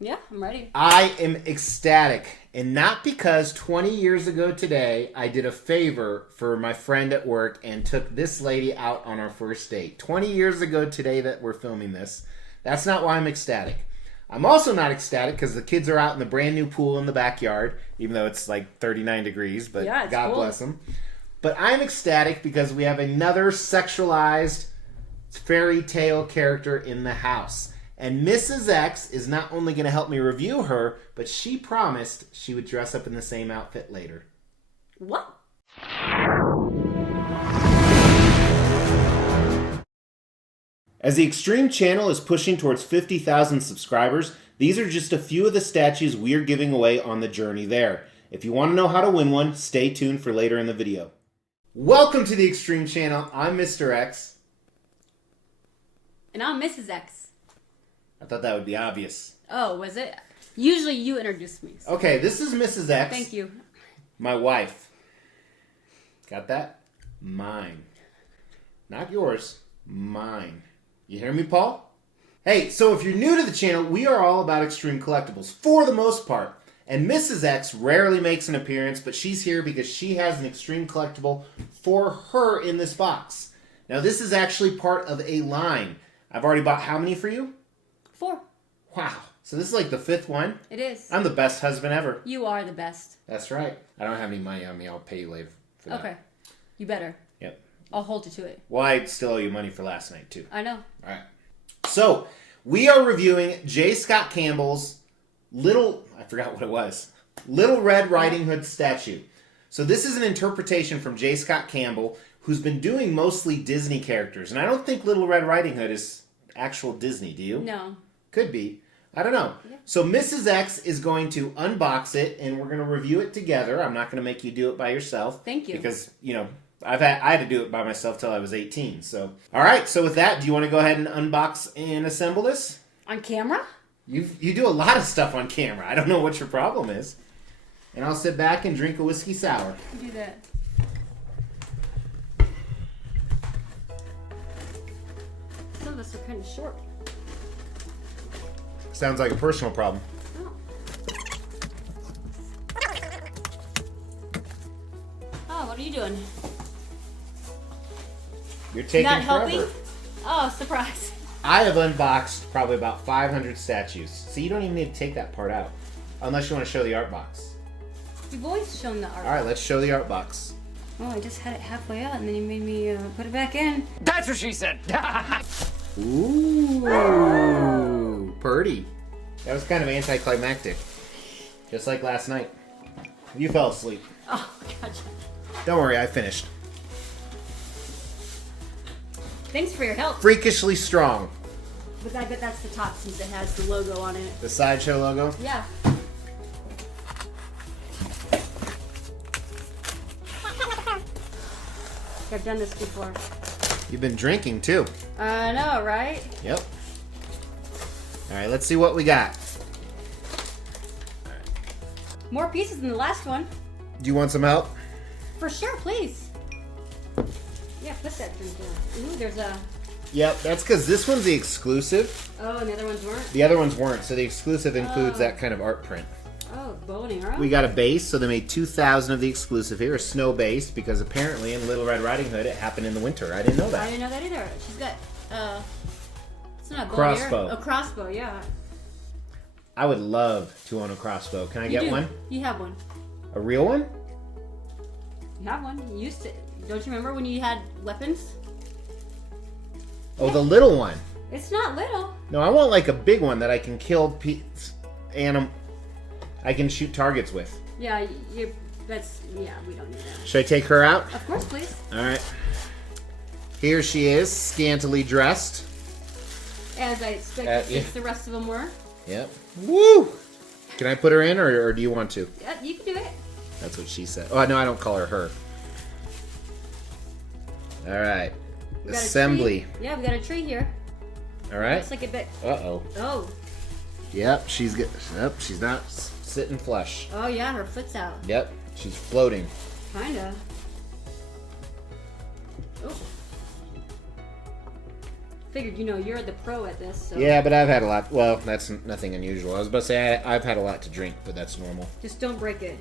Yeah, I'm ready. I am ecstatic. And not because 20 years ago today, I did a favor for my friend at work and took this lady out on our first date. 20 years ago today that we're filming this. That's not why I'm ecstatic. I'm also not ecstatic because the kids are out in the brand new pool in the backyard, even though it's like 39 degrees, but yeah, God cool. bless them. But I'm ecstatic because we have another sexualized fairy tale character in the house. And Mrs. X is not only going to help me review her, but she promised she would dress up in the same outfit later. What? As the Extreme channel is pushing towards 50,000 subscribers, these are just a few of the statues we're giving away on the journey there. If you want to know how to win one, stay tuned for later in the video. Welcome to the Extreme channel. I'm Mr. X. And I'm Mrs. X. I thought that would be obvious. Oh, was it? Usually you introduce me. So. Okay, this is Mrs. X. Thank you. My wife. Got that? Mine. Not yours. Mine. You hear me, Paul? Hey, so if you're new to the channel, we are all about extreme collectibles, for the most part. And Mrs. X rarely makes an appearance, but she's here because she has an extreme collectible for her in this box. Now, this is actually part of a line. I've already bought how many for you? 4. Wow. So this is like the 5th one? It is. I'm the best husband ever. You are the best. That's right. I don't have any money on me. I'll pay you later for that. Okay. You better. Yep. I'll hold you to it. Well, I still owe you money for last night, too. I know. All right. So, we are reviewing J. Scott Campbell's Little Red Riding Hood statue. So this is an interpretation from J. Scott Campbell, who's been doing mostly Disney characters. And I don't think Little Red Riding Hood is actual Disney, do you? No. Could be. I don't know. Yeah. So Mrs. X is going to unbox it, and we're going to review it together. I'm not going to make you do it by yourself. Thank you. Because, I had to do it by myself till I was 18. So, all right. So with that, do you want to go ahead and unbox and assemble this? On camera? You do a lot of stuff on camera. I don't know what your problem is. And I'll sit back and drink a whiskey sour. Do that. Some of us are kind of short. Sounds like a personal problem. Oh. Oh, what are you doing? You're taking Not forever. helping? Oh, surprise. I have unboxed probably about 500 statues. So you don't even need to take that part out. Unless you want to show the art box. You've always shown the art. All right, let's show the art box. Oh, I just had it halfway out, and then you made me put it back in. That's what she said. Ooh, purdy. That was kind of anticlimactic. Just like last night. You fell asleep. Oh, gotcha. Don't worry, I finished. Thanks for your help. Freakishly strong. But I bet that's the top since it has the logo on it. The Sideshow logo? Yeah. I've done this before. You've been drinking too. I know, right? Yep. All right, let's see what we got. More pieces than the last one. Do you want some help? For sure, please. Yeah, put that drink down. Ooh, there's a... Yep, that's because this one's the exclusive. Oh, and the other ones weren't? The other ones weren't, so the exclusive includes Oh. that kind of art print. Oh, boning, alright. We got a base, so they made 2,000 of the exclusive here, a snow base, because apparently in Little Red Riding Hood it happened in the winter. I didn't know I that. didn't know that either. She's got, it's not a bow Crossbow. here. A crossbow, yeah. I would love to own a crossbow. Can I You get do. one? You have one. A real one? You have one. You used to. Don't you remember when you had weapons? Oh, the little one. It's not little. No, I want like a big one that I can kill I can shoot targets with. Yeah, we don't need that. Should I take her out? Of course, please. All right. Here she is, scantily dressed. As I expected Yeah. the rest of them were. Yep. Woo! Can I put her in, or do you want to? Yeah, you can do it. That's what she said. Oh, no, I don't call her her. All right. We got a Assembly. tree. Yeah, we got a tree here. All right. Looks like a bit. Uh-oh. Oh. Yep, she's good. Yep, she's not sitting flush. Oh, yeah, her foot's out. Yep, she's floating. Kinda. Oh. Figured, you're the pro at this. So Yeah, but I've had a lot. Well, that's nothing unusual. I was about to say I've had a lot to drink, but that's normal. just don't break it.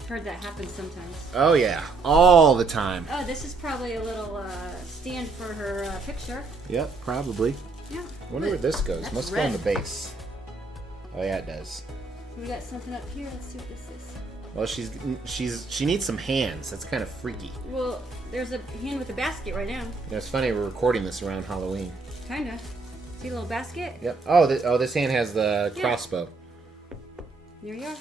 I've heard that happens sometimes. Oh, yeah. All the time. Oh, this is probably a little stand for her picture. Yep, probably. Yeah. I wonder where this goes. That's Must go red. on the base. Oh, yeah, it does. We got something up here. Let's see what this is. Well, she needs some hands. That's kind of freaky. Well, there's a hand with a basket right now. It's funny we're recording this around Halloween. Kinda. See a little basket? Yep. Oh, this hand has the crossbow. There you are.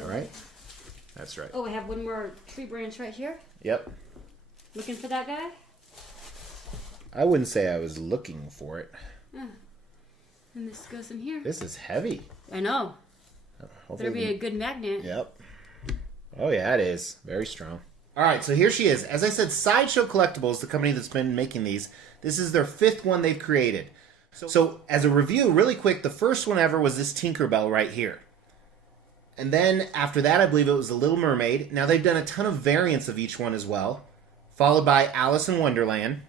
All right. That's right. Oh, we have one more tree branch right here. Yep. Looking for that guy? I wouldn't say I was looking for it. And this goes in here. This is heavy. I know. Hopefully Better be a good magnet. Yep. Oh, yeah, it is. Very strong. All right, so here she is. As I said, Sideshow Collectibles, the company that's been making these, this is their 5th one they've created. So as a review, really quick, the first one ever was this Tinkerbell right here. And then after that, I believe it was the Little Mermaid. Now they've done a ton of variants of each one as well, followed by Alice in Wonderland.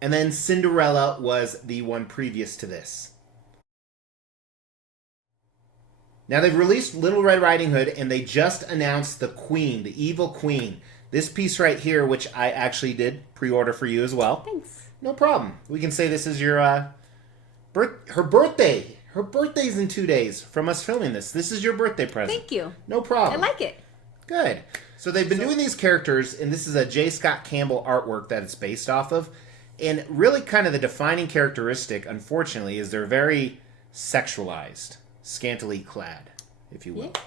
And then Cinderella was the one previous to this. Now they've released Little Red Riding Hood, and they just announced the Queen, the Evil Queen. This piece right here, which I actually did pre-order for you as well. Thanks. No problem. We can say this is your her birthday. Her birthday's in 2 days from us filming this. This is your birthday present. Thank you. No problem. I like it. Good. So they've been doing these characters, and this is a J. Scott Campbell artwork that it's based off of. And really kind of the defining characteristic, unfortunately, is they're very sexualized, scantily clad, if you will. Yeah.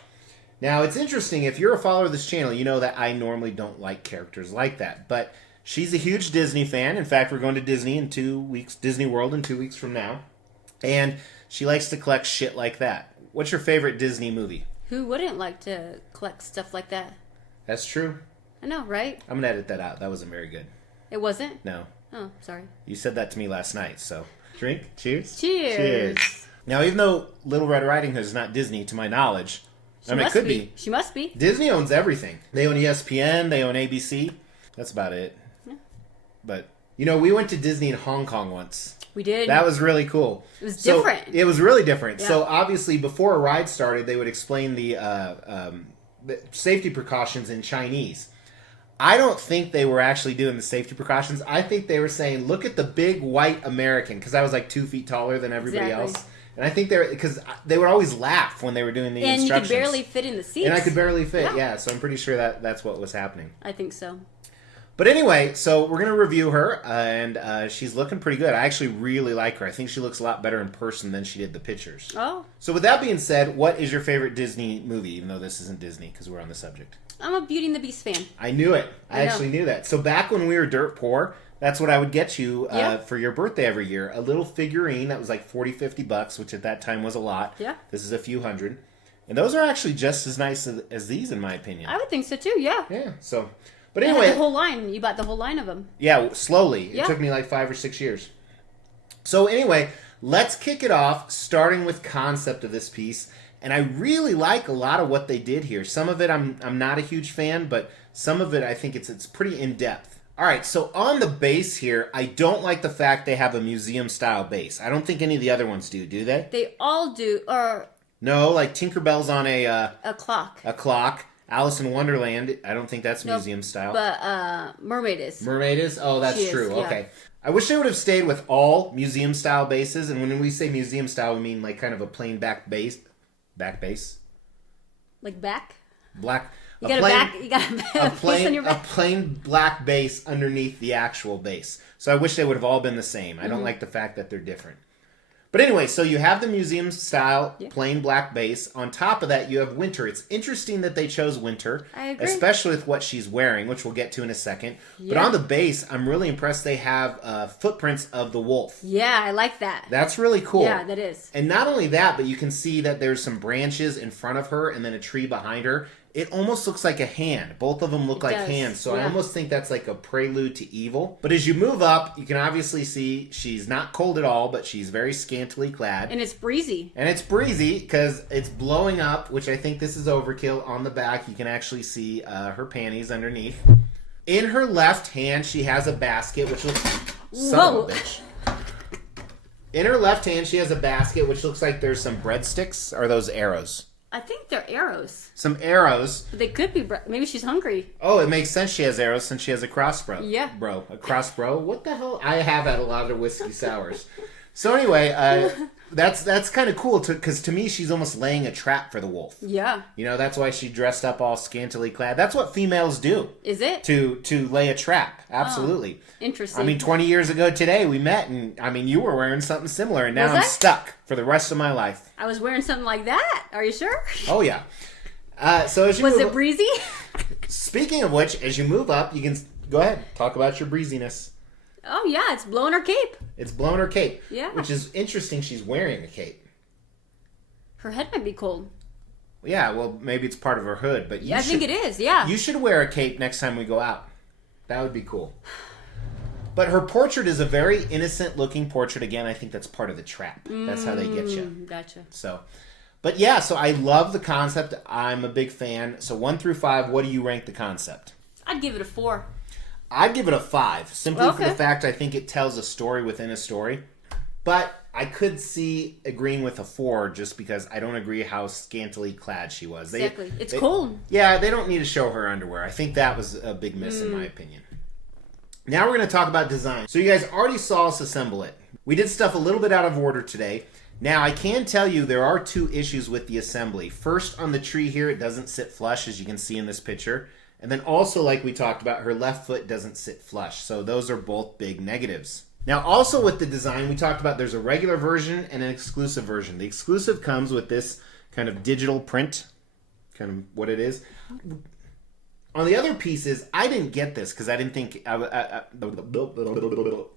Now, it's interesting. If you're a follower of this channel, you know that I normally don't like characters like that. But she's a huge Disney fan. In fact, we're going to Disney in 2 weeks, Disney World in 2 weeks from now. And she likes to collect shit like that. What's your favorite Disney movie? Who wouldn't like to collect stuff like that? That's true. I know, right? I'm going to edit that out. That wasn't very good. It wasn't? No. Oh, sorry. You said that to me last night, so drink. Cheers. Cheers. Now, even though Little Red Riding Hood is not Disney, to my knowledge, it could be. She must be. Disney owns everything. They own ESPN. They own ABC. That's about it. Yeah. But, we went to Disney in Hong Kong once. We did. That was really cool. It was different. It was really different. Yeah. So, obviously, before a ride started, they would explain the safety precautions in Chinese. I don't think they were actually doing the safety precautions. I think they were saying, look at the big white American, because I was like 2 feet taller than everybody else. And I think because they would always laugh when they were doing the instructions. And you could barely fit in the seats. And I could barely fit, yeah. So I'm pretty sure that's what was happening. I think so. But anyway, so we're going to review her, and she's looking pretty good. I actually really like her. I think she looks a lot better in person than she did the pictures. Oh. So with that being said, what is your favorite Disney movie, even though this isn't Disney, because we're on the subject? I'm a Beauty and the Beast fan. I knew it. I actually knew that. So back when we were dirt poor, that's what I would get you for your birthday every year. A little figurine that was like $40-$50, which at that time was a lot. Yeah. This is a few hundred. And those are actually just as nice as these, in my opinion. I would think so, too, yeah. Yeah, so... But anyway... the whole line. You bought the whole line of them. Yeah, slowly. Yeah. It took me like 5 or 6 years. So anyway, let's kick it off, starting with concept of this piece. And I really like a lot of what they did here. Some of it I'm not a huge fan, but some of it I think it's pretty in-depth. All right, so on the base here, I don't like the fact they have a museum-style base. I don't think any of the other ones do they? They all do, or... No, like Tinkerbell's on a clock. A clock. Alice in Wonderland, I don't think that's museum-style. But Mermaid is. Mermaid is? Oh, that's true. Yeah. Okay. I wish they would have stayed with all museum-style bases, and when we say museum-style, we mean like kind of a plain back base. Back base? Like back? Black. You got a piece on your back? A plain black base underneath the actual base. So I wish they would have all been the same. I don't like the fact that they're different. But anyway, so you have the museum style plain black base. On top of that, you have Winter. It's interesting that they chose Winter. I agree. Especially with what she's wearing, which we'll get to in a second. Yeah. But on the base, I'm really impressed they have footprints of the wolf. Yeah, I like that. That's really cool. Yeah, that is. And not only that, but you can see that there's some branches in front of her and then a tree behind her. It almost looks like a hand. Both of them look like hands. So I almost think that's like a prelude to evil. But as you move up, you can obviously see she's not cold at all, but she's very scantily clad. And it's breezy. And it's breezy because it's blowing up, which I think this is overkill. On the back, you can actually see her panties underneath. In her left hand, she has a basket, which looks... Son of a bitch. In her left hand, she has a basket, which looks like there's some breadsticks. Are those arrows? I think they're arrows. Some arrows. But they could be... Maybe she's hungry. Oh, it makes sense she has arrows since she has a crossbow. Yeah. Bro, a crossbow? What the hell? I have had a lot of whiskey sours. So anyway, that's kind of cool because to me, she's almost laying a trap for the wolf. Yeah. You know, that's why she dressed up all scantily clad. That's what females do. Is it? To lay a trap. Absolutely. Oh, interesting. I mean, 20 years ago today, we met, and I mean, you were wearing something similar, and now I'm stuck for the rest of my life. I was wearing something like that. Are you sure? Oh, yeah. So as you Was it breezy? Speaking of which, as you move up, you can go ahead, talk about your breeziness. Oh, yeah, it's blowing her cape. It's blowing her cape. Yeah. Which is interesting. She's wearing a cape. Her head might be cold. Yeah, well, maybe it's part of her hood, but I think it is, yeah. You should wear a cape next time we go out. That would be cool. But her portrait is a very innocent-looking portrait. Again, I think that's part of the trap. That's how they get you. Gotcha. So, but yeah, so I love the concept. I'm a big fan. So 1 through 5, what do you rank the concept? I'd give it a 4. I'd give it a 5, simply for the fact I think it tells a story within a story. But I could see agreeing with a 4 just because I don't agree how scantily clad she was. Exactly. It's cold. Yeah, they don't need to show her underwear. I think that was a big miss in my opinion. Now we're going to talk about design. So you guys already saw us assemble it. We did stuff a little bit out of order today. Now I can tell you there are 2 issues with the assembly. First, on the tree here, it doesn't sit flush as you can see in this picture. And then also, like we talked about, her left foot doesn't sit flush. So those are both big negatives. Now, also with the design, we talked about there's a regular version and an exclusive version. The exclusive comes with this kind of digital print, kind of what it is. On the other pieces, I didn't get this because I didn't think... Having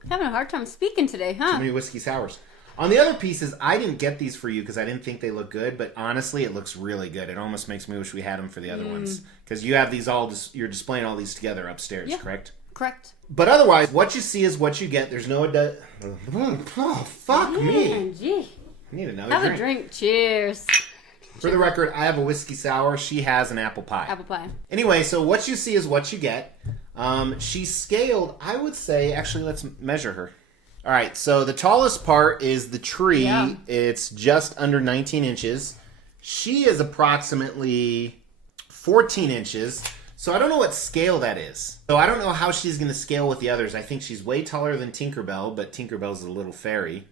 a hard time speaking today, huh? Too many whiskey sours. On the other pieces, I didn't get these for you because I didn't think they looked good, but honestly, it looks really good. It almost makes me wish we had them for the other ones. Because you have these all, you're displaying all these together upstairs, correct? Correct. But otherwise, what you see is what you get. There's no... Oh, fuck me. Gee. I need another Have drink. a drink. Cheers. For the record, I have a whiskey sour. She has an apple pie. Apple pie. Anyway, so what you see is what you get. She's scaled, I would say... Actually, let's measure her. All right, so the tallest part is the tree. Yeah. It's just under 19 inches. She is approximately 14 inches. So I don't know what scale that is. So I don't know how she's going to scale with the others. I think she's way taller than Tinkerbell, but Tinkerbell's a little fairy.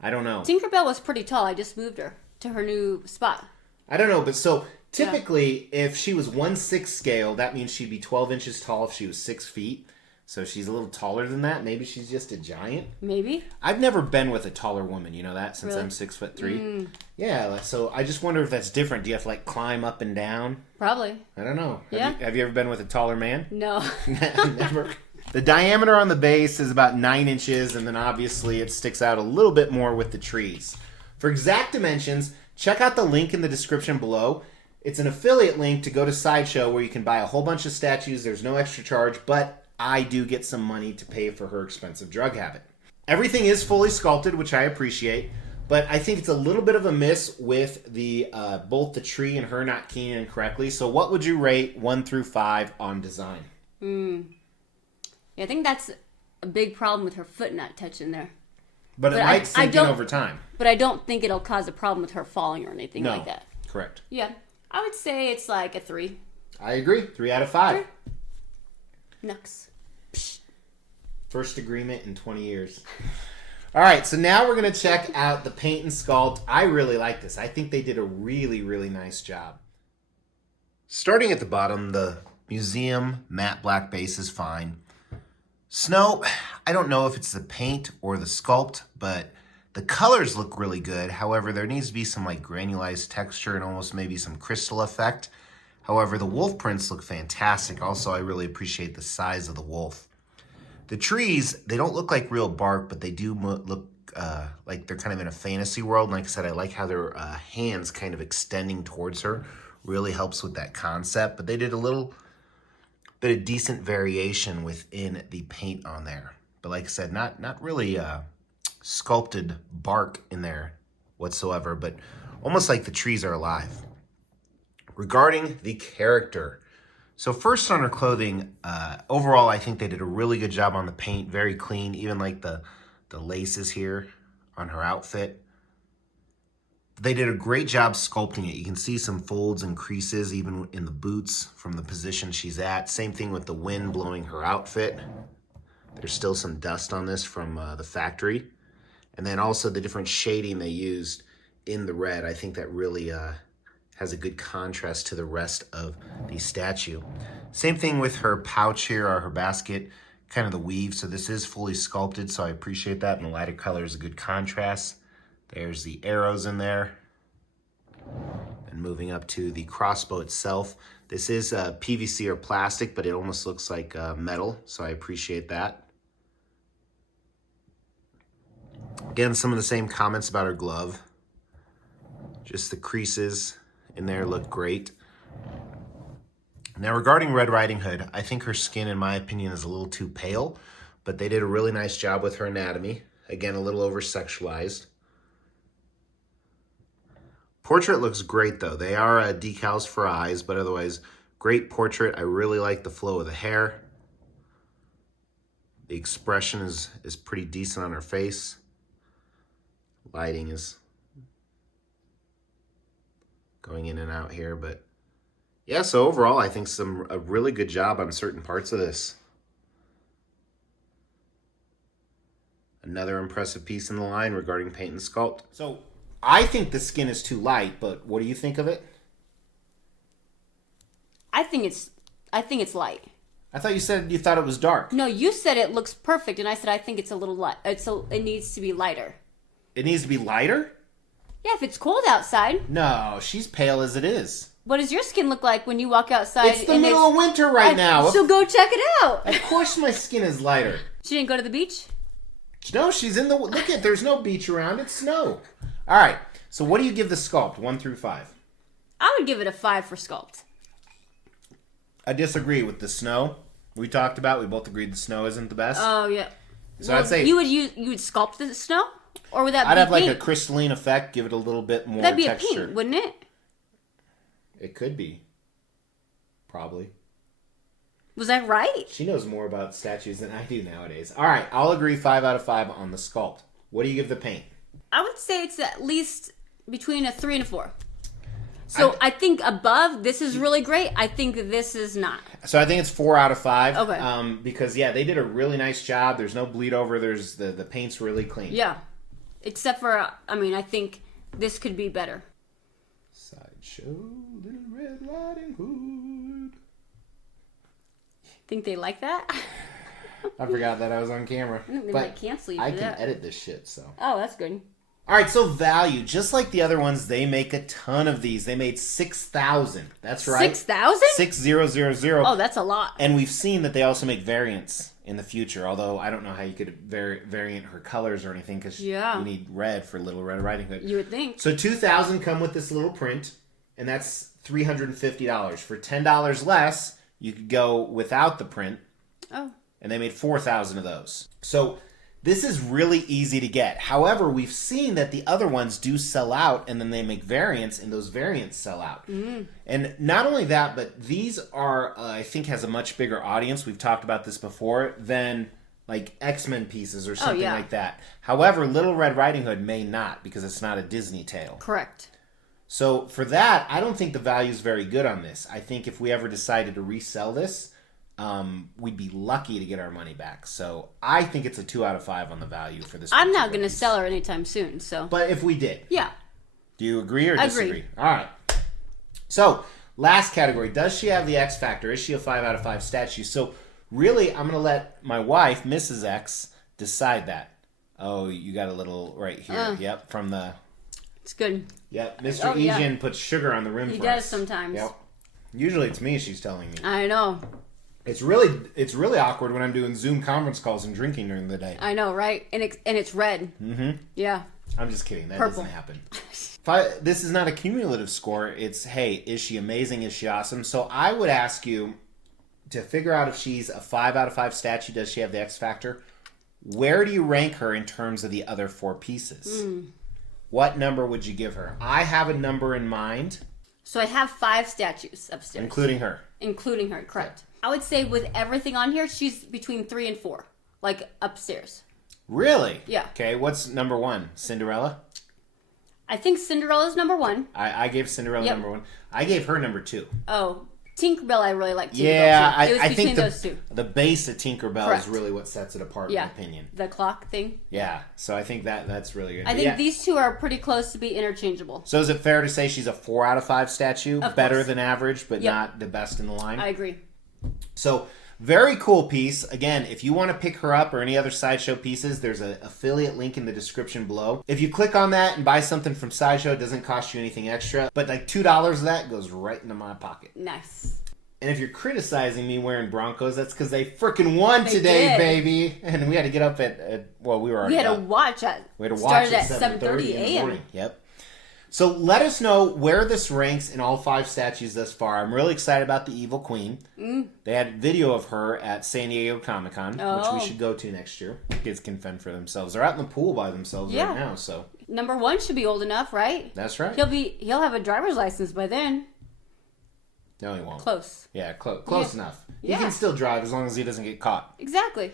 I don't know. Tinkerbell was pretty tall. I just moved her to her new spot. I don't know, but so typically if she was 1/6 scale, that means she'd be 12 inches tall if she was 6 feet. So she's a little taller than that. Maybe she's just a giant. Maybe. I've never been with a taller woman, you know that, since I'm 6'3". Yeah, so I just wonder if that's different. Do you have to like climb up and down? Probably. I don't know. Yeah. Have you ever been with a taller man? No. Never. The diameter on the base is about 9 inches, and then obviously it sticks out a little bit more with the trees. For exact dimensions, check out the link in the description below. It's an affiliate link to go to Sideshow where you can buy a whole bunch of statues. There's no extra charge, but I do get some money to pay for her expensive drug habit. Everything is fully sculpted, which I appreciate, but I think it's a little bit of a miss with the both the tree and her not keying in correctly. So what would you rate 1 through 5 on design? Yeah, I think that's a big problem with her foot not touching there. But it might sink in over time. But I don't think it'll cause a problem with her falling or anything like that. Correct. Yeah, I would say it's like a 3. I agree. 3 out of 5. Nux. First agreement in 20 years. All right, so now we're going to check out the paint and sculpt. I really like this. I think they did a really, really nice job. Starting at the bottom, the museum matte black base is fine. Snow, I don't know if it's the paint or the sculpt, but the colors look really good. However, there needs to be some like granulized texture and almost maybe some crystal effect. However, the wolf prints look fantastic. Also, I really appreciate the size of the wolf. The trees, they don't look like real bark, but they do look like they're kind of in a fantasy world. And like I said, I like how their hands kind of extending towards her. Really helps with that concept. But they did a little bit of decent variation within the paint on there. But like I said, not really sculpted bark in there whatsoever, but almost like the trees are alive. Regarding the character, So first on her clothing, overall I think they did a really good job on the paint, very clean, even like the laces here on her outfit. They did a great job sculpting it. You can see some folds and creases even in the boots from the position she's at. Same thing with the wind blowing her outfit. There's still some dust on this from the factory. And then also the different shading they used in the red. I think that really has a good contrast to the rest of the statue. Same thing with her pouch here, or her basket, kind of the weave. So this is fully sculpted, so I appreciate that. And the lighter color is a good contrast. There's the arrows in there. And moving up to the crossbow itself. This is PVC or plastic, but it almost looks like metal, so I appreciate that. Again, some of the same comments about her glove. Just the creases in there look great. Now regarding Red Riding Hood, I think her skin, in my opinion, is a little too pale, but they did a really nice job with her anatomy. Again, a little over-sexualized. Portrait looks great though. They are decals for eyes, but otherwise, great portrait. I really like the flow of the hair. The expression is pretty decent on her face. Lighting is going in and out here, but yeah, so overall I think a really good job on certain parts of this. Another impressive piece in the line regarding paint and sculpt. So I think the skin is too light, but what do you think of it? I think it's light. I thought you said you thought it was dark. No, you said it looks perfect, and I said I think it's a little light. It needs to be lighter. It needs to be lighter? Yeah, if it's cold outside. No, she's pale as it is. What does your skin look like when you walk outside? It's the middle of winter right now. So go check it out. Of course my skin is lighter. She didn't go to the beach? No, she's in the... Look at, there's no beach around. It's snow. All right, so what do you give the sculpt, 1 through 5? I would give it a 5 for sculpt. I disagree with the snow. We talked about, we both agreed the snow isn't the best. Oh, yeah. So I'd say... You would sculpt the snow? Or would that be I'd have like paint? a crystalline effect, give it a little bit more That'd be texture. a paint, wouldn't it? It could be. Probably. Was that right? She knows more about statues than I do nowadays. All right, I'll agree 5 out of 5 on the sculpt. What do you give the paint? I would say it's at least between a 3 and a 4. So I think above, this is really great. I think this is not. So I think it's 4 out of 5. Okay. Because, yeah, they did a really nice job. There's no bleed over. There's the paint's really clean. Yeah. Except for, I think this could be better. Sideshow Little Red Riding Hood. Think they like that? I forgot that I was on camera. They might cancel you for I that. can edit this shit, so. Oh, that's good. All right, so value. Just like the other ones, they make a ton of these. They made 6,000. That's right. 6,000? 6,000. Oh, that's a lot. And we've seen that they also make variants in the future, although I don't know how you could variant her colors or anything, because you need red for Little Red Riding Hood. You would think. So 2,000 come with this little print, and that's $350. For $10 less, you could go without the print. Oh. And they made 4,000 of those. So this is really easy to get. However, we've seen that the other ones do sell out, and then they make variants, and those variants sell out. Mm. And not only that, but these are, I think, has a much bigger audience. We've talked about this before, than like X-Men pieces or something like that. However, Little Red Riding Hood may not, because it's not a Disney tale. Correct. So for that, I don't think the value is very good on this. I think if we ever decided to resell this, we'd be lucky to get our money back. So I think it's a 2 out of 5 on the value for this. I'm not going to sell her anytime soon. So, but if we did, yeah. Do you agree or disagree? Agree. All right. So last category: does she have the X factor? Is she a 5 out of 5 statue? So really, I'm going to let my wife, Mrs. X, decide that. Oh, you got a little right here. Yep, from the. It's good. Yep, Mr. Egan puts sugar on the rim. He for does us. Sometimes. Yep. Usually it's me. She's telling me. I know. It's really awkward when I'm doing Zoom conference calls and drinking during the day. I know, right? And it's red. Mm-hmm. Yeah. I'm just kidding. That Purple. doesn't happen. This is not a cumulative score. It's, hey, is she amazing? Is she awesome? So I would ask you to figure out if she's a 5 out of 5 statue. Does she have the X factor? Where do you rank her in terms of the other 4 pieces? What number would you give her? I have a number in mind. So I have 5 statues upstairs. Including her. Including her, correct. I would say with everything on here, she's between 3 and 4. Like, upstairs. Really? Yeah. Okay, what's number 1? Cinderella? I think Cinderella's number 1. I gave Cinderella number 1. I gave her number 2. Oh, Tinkerbell, I really like Tinkerbell. Yeah, too. It was I between think those two. the base of Tinkerbell Correct. is really what sets it apart, in my opinion. The clock thing. Yeah, so I think that's really good. I think these two are pretty close to be interchangeable. So is it fair to say she's a 4 out of 5 statue? Of Better course. than average, but not the best in the line? I agree. So, very cool piece. Again, if you want to pick her up or any other Sideshow pieces, there's an affiliate link in the description below. If you click on that and buy something from Sideshow, it doesn't cost you anything extra. But like $2 of that goes right into my pocket. Nice. And if you're criticizing me wearing Broncos, that's because they freaking won They today, did. baby. And we had to get up well, we were already We had up. to watch at. We had to watch started at at 7:30 in the a.m. morning. Yep. So let us know where this ranks in all 5 statues thus far. I'm really excited about the Evil Queen. They had video of her at San Diego Comic-Con, which we should go to next year. Kids can fend for themselves. They're out in the pool by themselves right now. So number 1 should be old enough, right? that's right. He'll have a driver's license by then. No, he won't. Close. Yeah, close enough. Yeah. He can still drive as long as he doesn't get caught. Exactly.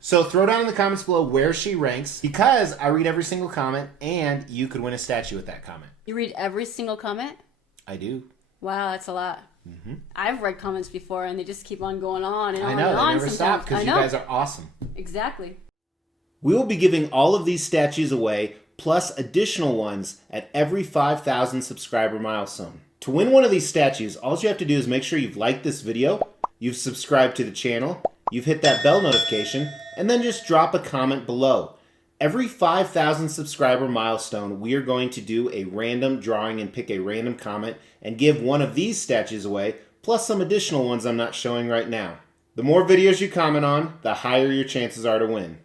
So throw down in the comments below where she ranks, because I read every single comment, and you could win a statue with that comment. You read every single comment? I do. Wow, that's a lot. I've read comments before, and they just keep on going on and on I know, and they on never stop because you guys are awesome. Exactly. We will be giving all of these statues away, plus additional ones at every 5,000 subscriber milestone. To win one of these statues, all you have to do is make sure you've liked this video, you've subscribed to the channel, you've hit that bell notification, and then just drop a comment below. Every 5,000 subscriber milestone, we are going to do a random drawing and pick a random comment and give one of these statues away, plus some additional ones I'm not showing right now. The more videos you comment on, the higher your chances are to win.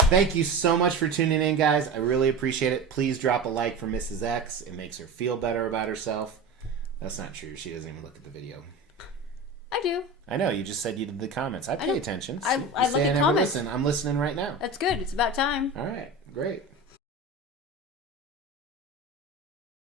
Thank you so much for tuning in, guys. I really appreciate it. Please drop a like for Mrs. X. It makes her feel better about herself. That's not true. She doesn't even look at the video. I do. I know. You just said you did the comments. I pay attention. I You look say at never comments. listen. I'm listening right now. That's good. It's about time. All right. Great.